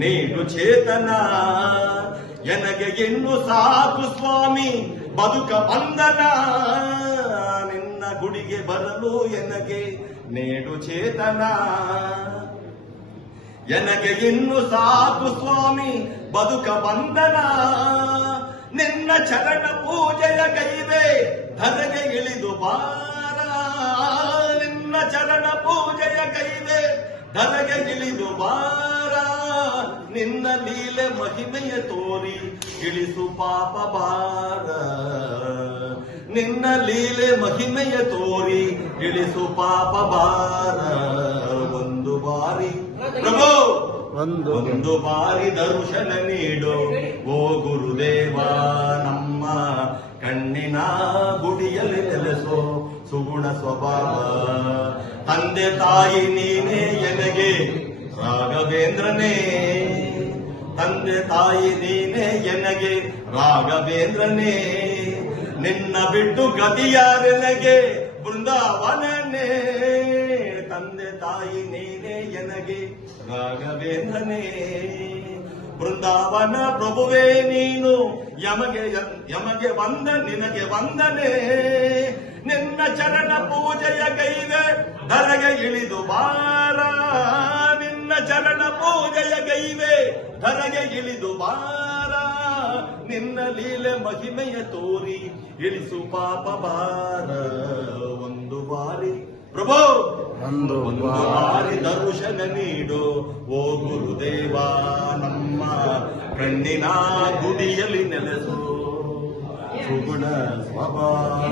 ನೀಡು ಚೇತನ. ಎನಗೆ ಇನ್ನು ಸಾಕು ಸ್ವಾಮಿ, ಬದುಕ ಬಂಧನ. ನಿನ್ನ ಗುಡಿಗೆ ಬರಲು ಎನಗೆ ನೀಡು ಚೇತನ. ಎನಗೆ ಇನ್ನು ಸಾಕು ಸ್ವಾಮಿ, ಬದುಕ ಬಂಧನ. ನಿನ್ನ ಚರಣ ಪೂಜೆಯ ಕೈವೆ ಧನಗೆ ಇಳಿದು ಬಾರ. ನಿನ್ನ ಚರಣ ಪೂಜೆಯ ಕೈವೆ ಧನಗೆ ಇಳಿದು ಬಾರ. ನಿನ್ನ ಲೀಲೆ ಮಹಿಮೆಯ ತೋರಿ ಇಳಿಸು ಪಾಪ ಬಾರ ನಿನ್ನ ಲೀಲೆ ಮಹಿಮೆಯ ತೋರಿ ಇಳಿಸು ಪಾಪ ಬಾರ ಒಂದು ಬಾರಿ ಪ್ರಭು ಒಂದು ಒಂದು ಬಾರಿ ದರ್ಶನ ನೀಡು. ಓ ಗುರುದೇವ ನಮ್ಮ ಕಣ್ಣಿನ ಗುಡಿಯಲ್ಲಿ ನೆಲೆಸೋ ಸುಗುಣ ಸ್ವಭಾವ. ತಂದೆ ತಾಯಿ ನೀನೇ ಎನಗೆ ರಾಘವೇಂದ್ರನೇ ತಂದೆ ತಾಯಿ ನೀನೇ ಎನಗೆ? ರಾಘವೇಂದ್ರನೇ, ನಿನ್ನ ಬಿಟ್ಟು ಗತಿಯಾರೆನಗೆ ಬೃಂದಾವನನೇ, ತಂದೆ ತಾಯಿ ನೀನೇ ಎನಗೆ? ರಾಘವೇಂದ್ರನೇ, ಬೃಂದಾವನ ಪ್ರಭುವೇ ನೀನು, ಯಮಗೆ ಯಮಗೆ ಬಂದ ನಿನಗೆ ವಂದನೆ. ನಿನ್ನ ಚರಣ ಪೂಜೆಯ ಕೈವೆ ಧರೆಗೆ ಇಳಿದು ಬಾರ. ನಿನ್ನ ಚರಣ ಪೂಜೆಯ ಧರೆಗೆ ಇಳಿದು ಬಾರ ನಿನ್ನ ಲೀಲೆ ಮಹಿಮೆಯ ತೋರಿ ಇಳಿಸು ಪಾಪ ಬಾರ. ಒಂದು ಬಾರಿ ಪ್ರಭು! ಒಂದು ಬಾರಿ ದರ್ಶನ ನೀಡು ಓ ಗುರುದೇವ ನಮ್ಮ ಕಣ್ಣಿನ ಗುಡಿಯಲ್ಲಿ ನೆಲೆಸು. ಸುಗುಣ ಸ್ವಭಾವ.